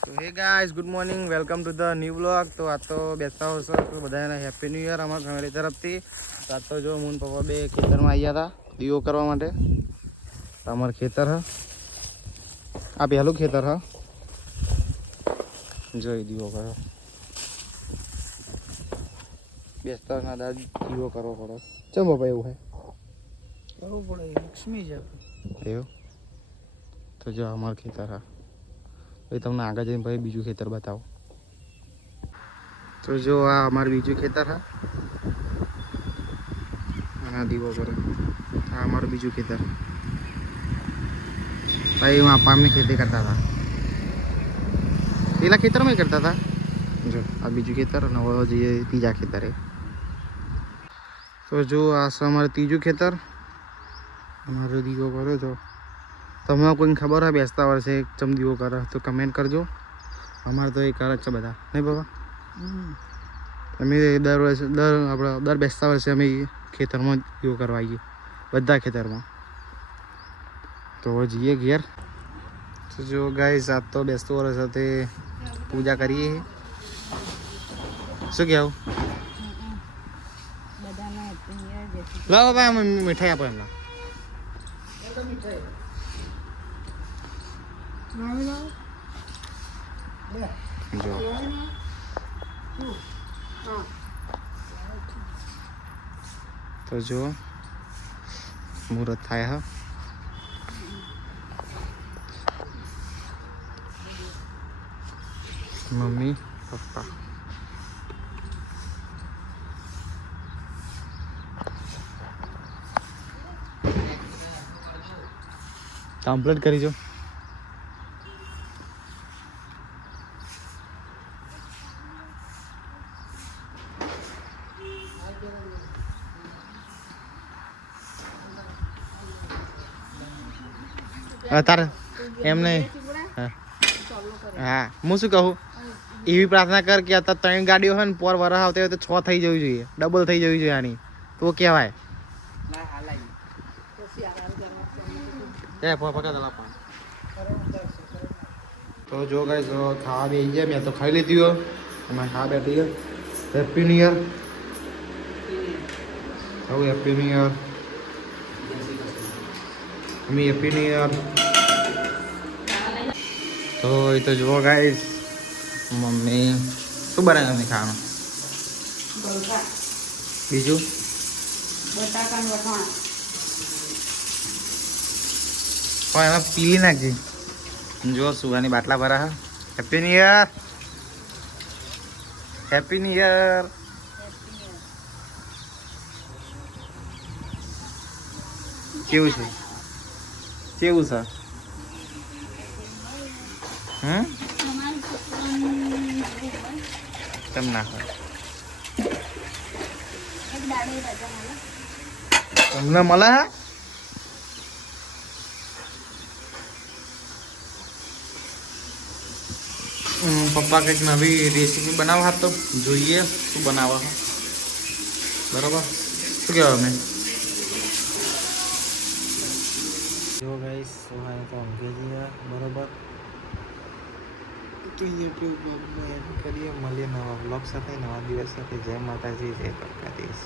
તો hey guys good morning welcome to the new blog. તો આ તો બેસતા હશો તો બધાને હેપી ન્યૂ યર અમારા ફેમિલી તરફથી. તો આ તો જો મૂન પપ્પા બે ખેતરમાં આવ્યા હતા દીવો કરવા માટે. તો અમારું ખેતર હ આ પહેલું ખેતર હ જોઈ દીવો કરો બેસતા ના દાદ દીવો કરવો પડે. ચમ પપ્પા એવું હે કરવું પડે લક્ષ્મી છે એવું. તો જો અમારું ખેતર હા ભાઈ તમને આગળ જઈને ભાઈ બીજું ખેતર બતાવો. તો જો આ અમારું બીજું ખેતર હા આના દીવો કરો. આ અમારું બીજું ખેતર ભાઈ એમાં આપા અમને ખેતી કરતા હતા પેલા ખેતરમાં કરતા હતા. જો આ બીજું ખેતર અને હવે જઈએ ત્રીજા ખેતરે. તો જો આ છે અમારું ત્રીજું ખેતર. અમારો દીવો કરો છો તમને કોઈને ખબર હોય બેસતા વર્ષે ચમ દીવો કરે તો કમેન્ટ કરજો. અમારે તો એ કરે જ છે બધા નહીં બાબા. અમે દર વર્ષે દર બેસતા વર્ષે અમે ખેતરમાં દીવો કરવા આવીએ બધા ખેતરમાં. તો જઈએ ઘેર. તો જો ગાઈસ આજ તો બેસતું વર્ષ તે પૂજા કરીએ. શું કહેવું લો બાબા મીઠાઈ આપો એમને. જો તો જો મુહૂર્ત થાય હા. મમ્મી પપ્પા કમ્પ્લીટ કરી જો. તારે એમ નહીં હા હું શું કહું એવી પ્રાર્થના કર કે અત્યારે 3 ગાડીઓ હોય ને પર વરસ આવતી હોય તો 6 થઈ જવી જોઈએ ડબલ થઈ જવી જોઈએ આની તો કહેવાય. તો જો ગાઈસ ખાવા બેસી જાય મેં તો ખાઈ લીધી હોય અમે ખાવા બેઠી ગયો. હેપી ન્યુ યર સૌ હેપી ન્યુ યર અમે હેપી ન્યુ યર. તો એ તો જુઓ ગાઈસ મમ્મી શું બનાવ્યું અમે ખાવાનું બીજું પણ એમાં પીલી નાખજે. જો સુવાની બાટલા ભરા હા. Happy new year happy new year. કેવું છે કેવું છે તમ ના તમને મળે હા. પપ્પા કંઈક નવી રેસીપી બનાવવા તો જોઈએ શું બનાવવા બરાબર. શું કહેવાય અમે જો ગાઈસ સોહાને તો ઊંઘે જઈએ બરાબર. તો યુટ્યુબ કરીએ મળીએ નવા બ્લોગ સાથે નવા દિવસ સાથે. જય માતાજી જય દ્વારકાધીશ.